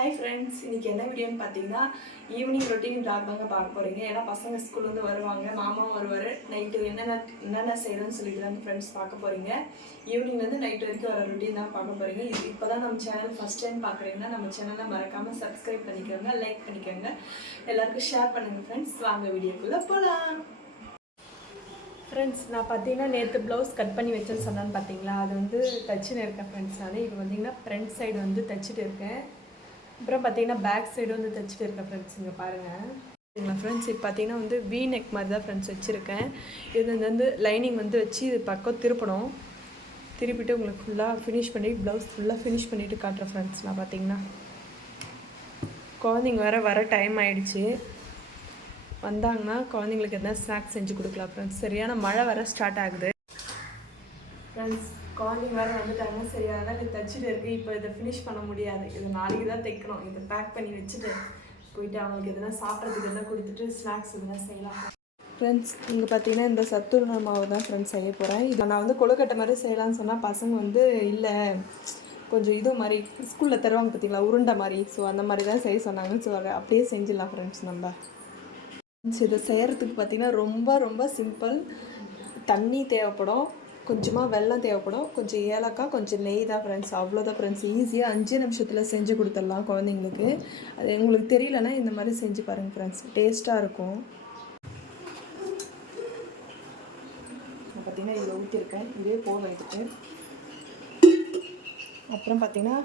Hi friends, இன்றைக்கி என்ன வீடியோன்னு பார்த்தீங்கன்னா ஈவினிங் ரொட்டீன் vlog தாங்க பார்க்க போகிறீங்க. ஏன்னா பசங்க ஸ்கூல்லேருந்து வருவாங்க, மாமாவும் வருவார். நைட்டு என்னென்ன செய்யணும்னு சொல்லிட்டு தான் ஃப்ரெண்ட்ஸ் பார்க்க போகிறீங்க. ஈவினிங்லேருந்து நைட் வரைக்கும் வர ரொட்டீன் தான் பார்க்க போகிறீங்க. இப்போ தான் நம்ம சேனல் ஃபஸ்ட் டைம் பார்க்குறீங்கன்னா நம்ம சேனலை மறக்காமல் சப்ஸ்கிரைப் பண்ணிக்கோங்க, லைக் பண்ணிக்கோங்க, எல்லாருக்கும் ஷேர் பண்ணுங்கள் ஃப்ரெண்ட்ஸ். வாங்க வீடியோக்குள்ளே போகலாம். ஃப்ரெண்ட்ஸ், நான் பார்த்தீங்கன்னா நேற்று ப்ளவுஸ் கட் பண்ணி வச்சேன்னு சொன்னான்னு பார்த்தீங்களா, அது வந்து தச்சுன்னு இருக்கேன் ஃப்ரெண்ட்ஸ். நான் இப்போ பார்த்தீங்கன்னா ஃப்ரண்ட் சைடு வந்து தைச்சிட்டு இருக்கேன். அப்புறம் பார்த்தீங்கன்னா பேக் சைடு வந்து தைச்சிட்டு இருக்கேன் ஃப்ரெண்ட்ஸ். இங்கே பாருங்கள் சரிங்களா ஃப்ரெண்ட்ஸ். இப்போ பார்த்தீங்கன்னா வந்து வி நெக் மாதிரி தான் ஃப்ரெண்ட்ஸ் வச்சுருக்கேன். இது வந்து லைனிங் வந்து வச்சு இது பக்கம் திருப்பணும். திருப்பிட்டு உங்களுக்கு ஃபுல்லாக ஃபினிஷ் பண்ணி ப்ளவுஸ் ஃபுல்லாக ஃபினிஷ் பண்ணிவிட்டு காட்டுறேன் ஃப்ரெண்ட்ஸ். நான் பார்த்தீங்கன்னா குழந்தைங்க வர டைம் ஆகிடுச்சு. வந்தாங்கன்னா குழந்தைங்களுக்கு எதனா ஸ்நாக்ஸ் செஞ்சு கொடுக்கலாம் ஃப்ரெண்ட்ஸ். சரியான மழை வர ஸ்டார்ட் ஆகுது ஃப்ரெண்ட்ஸ். குழந்தைங்க வேறு வந்துட்டாங்க. சரியாக இது தைச்சிட்டு இருக்குது. இப்போ இதை ஃபினிஷ் பண்ண முடியாது, இது நாளைக்கு தான் தைக்கணும். இதை பேக் பண்ணி வச்சுட்டு போயிட்டு அவங்களுக்கு எதனா சாப்பிட்றதுக்கு எதனா கொடுத்துட்டு ஸ்நாக்ஸ் எதனா செய்யலாம் ஃப்ரெண்ட்ஸ். இங்கே பார்த்தீங்கன்னா இந்த சத்துணவு மாவு தான் ஃப்ரெண்ட்ஸ் செய்ய போகிறேன். இதை நான் வந்து கொழுக்கட்டை மாதிரி செய்யலாம்னு சொன்னால் பசங்க வந்து இல்லை கொஞ்சம் இது மாதிரி ஸ்கூலில் தருவாங்க பார்த்தீங்களா உருண்டை மாதிரி, ஸோ அந்த மாதிரி தான் செய்ய சொன்னாங்கன்னு ஸோ அதை அப்படியே செஞ்சிடலாம் ஃப்ரெண்ட்ஸ். நம்ம இதை செய்கிறதுக்கு பார்த்தீங்கன்னா ரொம்ப சிம்பிள். தண்ணி தேவைப்படும், கொஞ்சமாக வெல்லம் தேவைப்படும், கொஞ்சம் ஏலக்காய், கொஞ்சம் நெய் தான் ஃப்ரெண்ட்ஸ். அவ்வளோதான் ஃப்ரெண்ட்ஸ். ஈஸியாக 5 நிமிஷத்தில் செஞ்சு கொடுத்துடலாம் குழந்தைங்களுக்கு. அது உங்களுக்கு தெரியலன்னா இந்த மாதிரி செஞ்சு பாருங்கள் ஃப்ரெண்ட்ஸ், டேஸ்ட்டாக இருக்கும். நான் பார்த்தீங்கன்னா இதில் ஊற்றிருக்கேன், இதே போதும் இதுக்கு. அப்புறம் பார்த்தீங்கன்னா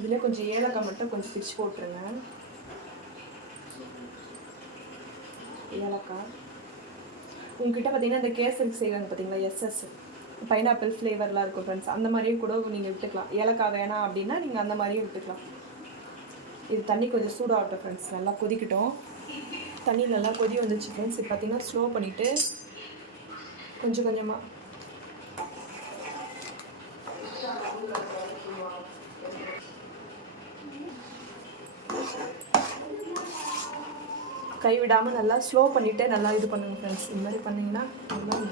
இதில் கொஞ்சம் ஏலக்காய் மட்டும் கொஞ்சம் பிரித்து போட்டுருங்க. ஏலக்காய் உங்ககிட்ட பார்த்தீங்கன்னா இந்த கேசருக்கு செய்வாங்க பார்த்தீங்களா, எஸ்எஸ் பைனாப்பிள் ஃப்ளேவர்லாம் இருக்கும் ஃப்ரெண்ட்ஸ். அந்த மாதிரியும் கூட நீங்கள் விட்டுக்கலாம். ஏலக்காய் வேணாம் அப்படின்னா நீங்கள் அந்த மாதிரியும் விட்டுக்கலாம். இது தண்ணி கொஞ்சம் சூடாகட்டும் ஃப்ரெண்ட்ஸ், நல்லா கொதிக்கட்டும். தண்ணி நல்லா கொதி வந்துச்சு ஃப்ரெண்ட்ஸ். இது பார்த்தீங்கன்னா ஸ்லோ பண்ணிவிட்டு கொஞ்சம் கொஞ்சமாக கைவிடாமல் நல்லா ஸ்லோ பண்ணிவிட்டு நல்லா இது பண்ணுங்கள் ஃப்ரெண்ட்ஸ். இந்த மாதிரி பண்ணிங்கன்னா இந்த மாதிரி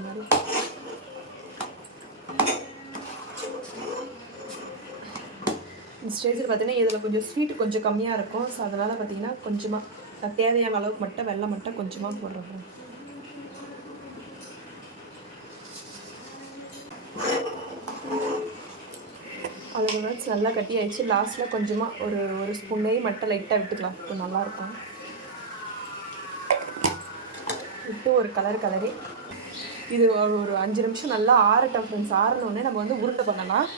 இந்த ஸ்டேஜில் பார்த்தீங்கன்னா இதில் கொஞ்சம் ஸ்வீட் கொஞ்சம் கம்மியாக இருக்கும். ஸோ அதனால் பார்த்தீங்கன்னா கொஞ்சமாக தேவையான அளவுக்கு மட்டும் வெல்லம் மட்டும் கொஞ்சமாக போடுறேன். அதில் வந்து நல்லா கட்டி ஆயிடுச்சு. லாஸ்ட்டில் கொஞ்சமாக ஒரு ஸ்பூன் நெய் மட்டும் லைட்டாக விட்டுக்கலாம். இப்போ நல்லாயிருக்கும். விட்டு ஒரு கலரி இது ஒரு 5 நிமிஷம் நல்லா ஆறட்டும் ஃப்ரெண்ட்ஸ். ஆறினோடனே நம்ம வந்து உருண்டை பண்ணலாம்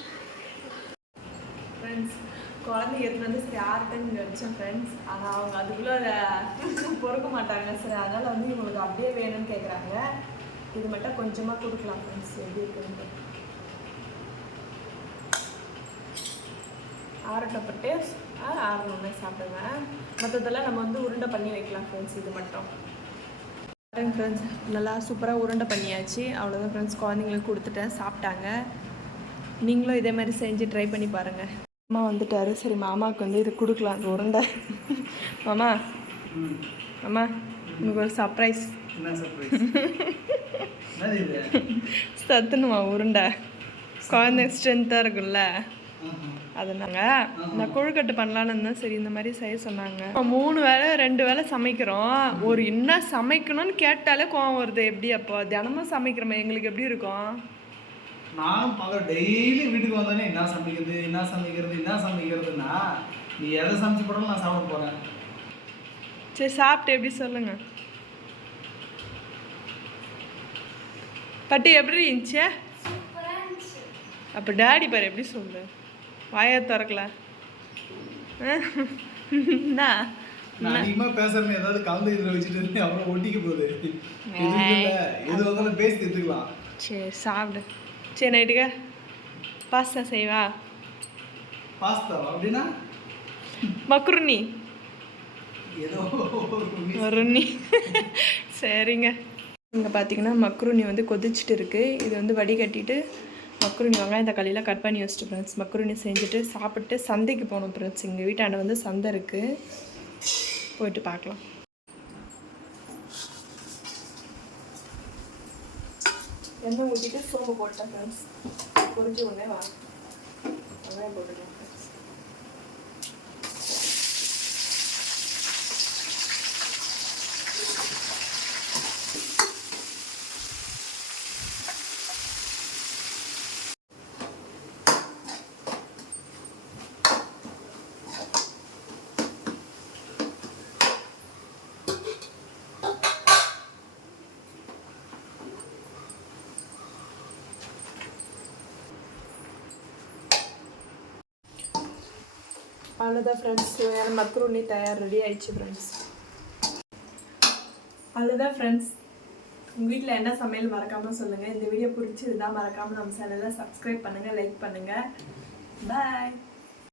ஃப்ரெண்ட்ஸ். குழந்தைங்க எடுத்து வந்து சரி ஆறட்டும் இங்கே வச்சேன் ஃப்ரெண்ட்ஸ். ஆனால் அவங்க அதுக்குள்ளே பொறுக்க மாட்டாங்க. சரி அதனால் வந்து இவங்களுக்கு அப்படியே வேணும்னு கேட்குறாங்க. இது மட்டும் கொஞ்சமாக கொடுக்கலாம் ஃப்ரெண்ட்ஸ். எப்படி இருக்குன்னு ஆறட்டப்பட்டு ஆறணுன்னே சாப்பிடுங்க. மற்றதெல்லாம் நம்ம வந்து உருண்டை பண்ணி வைக்கலாம் ஃப்ரெண்ட்ஸ். இது மட்டும் ஃப்ரெண்ட்ஸ் நல்லா சூப்பராக உருண்டை பண்ணியாச்சு. அவ்வளோதான் ஃப்ரெண்ட்ஸ். குழந்தைங்களுக்கு கொடுத்துட்டேன், சாப்பிட்டாங்க. நீங்களும் இதே மாதிரி செஞ்சு ட்ரை பண்ணி பாருங்கள். மாமா வந்துட்டாரு. சரி மாமாவுக்கு வந்து இது கொடுக்கலாம், அந்த உருண்டை. மாமா உங்களுக்கு ஒரு சர்ப்ரைஸ். சத்துணுமா உருண்டை குழந்தை ஸ்ட்ரென்த்தாக இருக்குல்ல, அதனால நான் கொழுக்கட்டை பண்ணலான்னு இருந்தேன். சரி இந்த மாதிரி செய்ய சொன்னாங்க. 3 வேளை 2 வேளை சமைக்கிறோம். ஒரு என்ன சமைக்கணும்னு கேட்டாலே கோவம் வருது. எப்படி அப்போ தினமும் சமைக்கிறோம் எங்களுக்கு எப்படி இருக்கும்? நானும் பார்க்க டெய்லி வீட்டுக்கு வந்தோடனே என்ன சமைக்கிறதுன்னா நீ எதை சமைச்சு போட்டாலும் நான் சாப்பிட போகிறேன். சரி சாப்பிட்டு எப்படி சொல்லுங்க பட்டி எப்படி இருந்துச்சு? அப்போ டேடி பாரு எப்படி சொல்லு, வாயை திறக்கல. அதிகமாக பேசுறது ஏதாவது கலந்து இதில் வச்சுட்டு அப்புறம் ஒட்டிக்க போகுது. எது வந்தாலும் பேசி எடுத்துக்கலாம். சரி சாப்பிடு. சரி நைட்டுக்கு பாஸ்தா செய்வா. பாஸ்தா அப்படின்னா மக்ருனி. ஏதோ மக்ருனி சரிங்க. இங்கே பார்த்தீங்கன்னா மக்ருனி வந்து கொதிச்சுட்டு இருக்குது. இது வந்து வடிகட்டிட்டு மக்ருனி வெங்காயம் தக்காளியெலாம் கட் பண்ணி வச்சுட்டு ஃப்ரெண்ட்ஸ் மக்ருனி செஞ்சுட்டு சாப்பிட்டு சந்தைக்கு போகணும் ஃப்ரெண்ட்ஸ். எங்கள் வீட்டாண்ட வந்து சந்தை இருக்குது, போயிட்டு பார்க்கலாம். எண்ணெய் ஊற்றிட்டு சோம்பு போட்டேன் ஃப்ரெண்ட்ஸ். பொரிஞ்ச உடனே வெங்காயம் போட்டுக்கலாம் ஃப்ரெண்ட்ஸ். அவ்வளோதான் ஃப்ரெண்ட்ஸ், சுவையான மக்ரூனி தயார், ரெடி ஆயிடுச்சு ஃப்ரெண்ட்ஸ். அவ்வளோதான் ஃப்ரெண்ட்ஸ், உங்கள் வீட்டில் என்ன சமையல் மறக்காமல் சொல்லுங்கள். இந்த வீடியோ பிடிச்சிருந்தா மறக்காமல் நம்ம சேனலை சப்ஸ்கிரைப் பண்ணுங்கள், லைக் பண்ணுங்கள். பாய்.